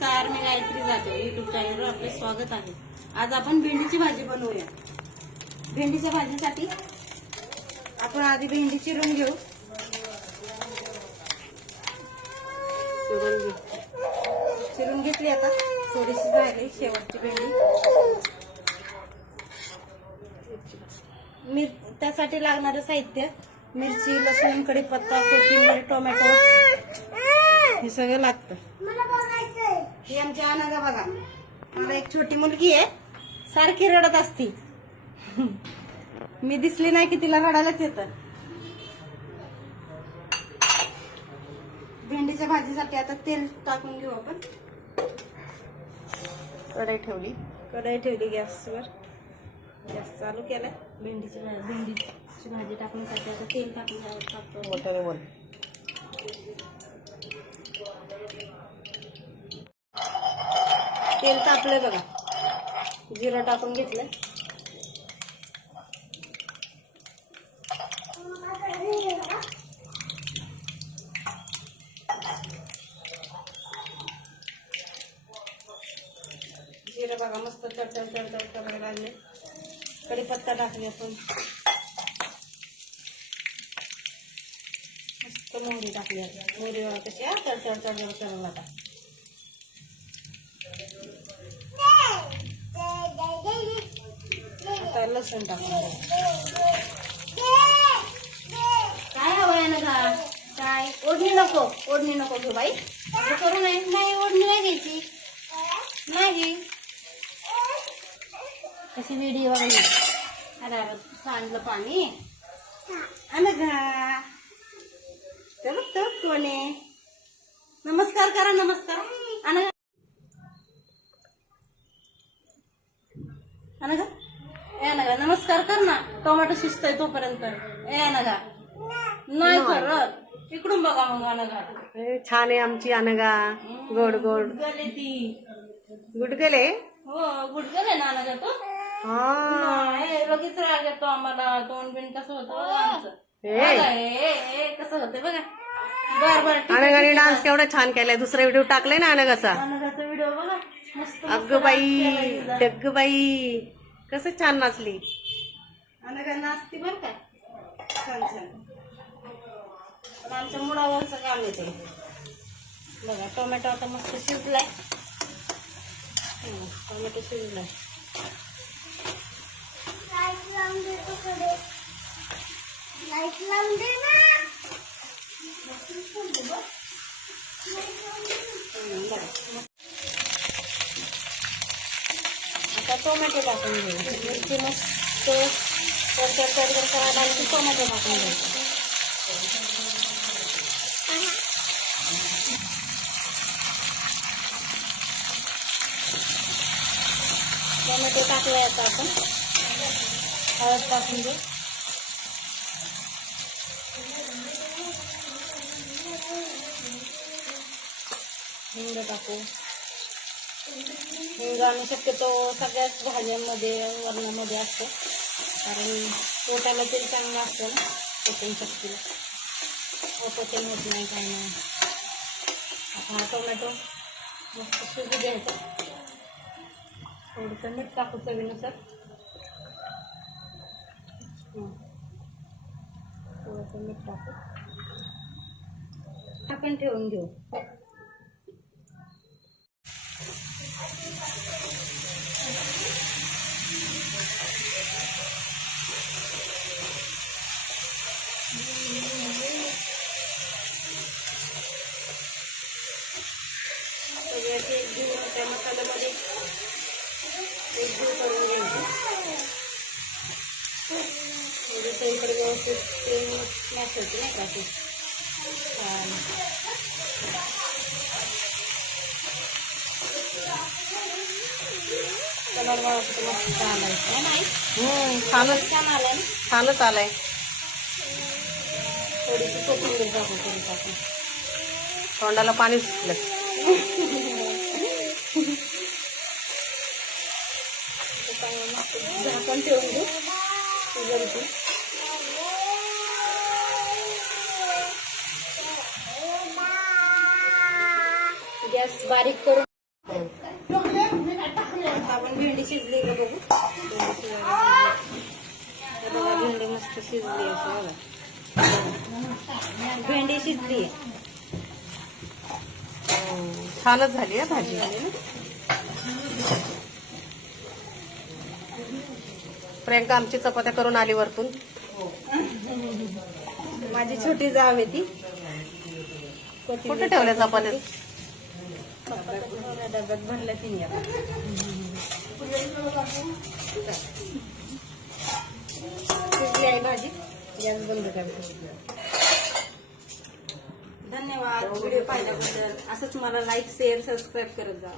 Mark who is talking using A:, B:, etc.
A: नमस्कार मी गायत्री जाते युट्यूब चॅनलवर आपले स्वागत आहे. आज आपण भेंडीची भाजी बनवूया. भेंडीच्या भाजीसाठी आपण आधी भेंडी चिरून घेऊ. चिरून घेऊ चिरून घेतली आता. थोडीशी झाली शेवटची भेंडी. मिर त्यासाठी लागणारं साहित्य मिरची लसूण कढीपत्ता कोथिंबीर टोमॅटो हे सगळं लागतं. ही आमची अनागा बघा. मला एक छोटी मुलगी आहे. सारखी रडत असती. मी दिसली नाही की तिला रडायलाच येतं. भेंडीच्या भाजीसाठी आता तेल टाकून घेऊ आपण. कढई ठेवली. कढई ठेवली गॅसवर. गॅस चालू केलाय. भेंडीची भेंडीची भाजी टाकण्यासाठी आता तेल टाकून घ्यावं टाकतो
B: मोठ्याने बोल.
A: तेल तापलंय बघा. जिरं टाकून घेतलं जिरं बघा मस्त तडतड तडतड करायला लागले. कढीपत्ता टाकले आपण. मस्त मोहरी टाकली आता मोहरी बघा कशी आहे, तडतड तडतड करायला लागा आता लसूण टाकून काय हवंय ना का काय? ओढणी नको ओढणी नको घेऊ बाई. असं करू नये. नाही ओढणी नाही घ्यायची. नाही. कशी विडी वगैरे अरे अरे सांडलं पाणी. आणि घा तर तर कोण आहे नमस्कार करा नमस्कार. आणि अनघा ए अनघा नमस्कार कर ना. टोमॅटो शिजतोय तोपर्यंत. ए अनघा नाही करत. इकडून बघा मग अनघा
B: ए, छान आहे आमची अनगा गोड गोड
A: गले ती
B: गुडगले
A: हो गुडगल ना अनघा तो
B: हा
A: लगेच राग येतो आम्हाला तोंड बिन कसं होतं बघा आमचं. बघा, ए, ए, कसं होतं बघा बर बर
B: अनगाने डान्स केवढा छान केलाय दुसरा व्हिडिओ टाकलाय ना अनगाचा.
A: अनघाचा व्हिडिओ बघा
B: अग बाई डग बाई कसं छान नाचली.
A: अनघा नाचती बर का? छान छान. पण आमच्या मुळावरचं काम येते बघा टोमॅटो आता मस्त शिजलाय. हं, टोमॅटो शिजलाय. आता टोमॅटो टाकून घेऊ. मिरची मस्त तडतड तडतड करायला लागली की टोमॅटो टाकून घेऊ. टोमॅटो टाकलाय आता आपण. हळद टाकून घेऊ. हिंग टाकू. हिंग आम्ही शक्यतो सगळ्याच भाज्यांमध्ये वरणामध्ये असतो. कारण पोटाला तेल चांगलं असतं ना पचन शक्तीला. अपचन होत नाही काही नाही. आता हा टोमॅटो मस्त शिजू द्यायचा थोडंसं मीठ टाकू चवीनुसार. थोडंसं मीठ टाकू. आपण ठेवून घेऊ. सगळ्याचे एक जीव त्या मसाल्यामध्ये एक जीव करून घ्यायचं म्हणजे सगळीकडे व्यवस्थित ते मॅश होते नाही का ते छान कलर मस्त आलाय
B: छानच
A: छान आलाय
B: छानच आलाय
A: थोडीशी कोथिंबीर टाकू करून टाकू
B: तोंडाला पाणी सुटलं
A: झाकण ठेवून घेऊ शिजवते गॅस बारीक करून भेंडी शिजली का बघू? भेंडी बघा मस्त शिजली बघा. भेंडी शिजली
B: छानच झाली आहे भाजी. प्रियंका आमची चपात्या करून आली वरतून.
A: माझी छोटी जाव आहे ती.
B: कुठे ठेवल्या चपात्या?
A: डब्यात भरल्या तिने शिजली आहे भाजी गॅस बंद धन्यवाद. व्हिडिओ पाहिल्याबद्दल असंच मला लाईक शेअर सबस्क्राईब करत जा.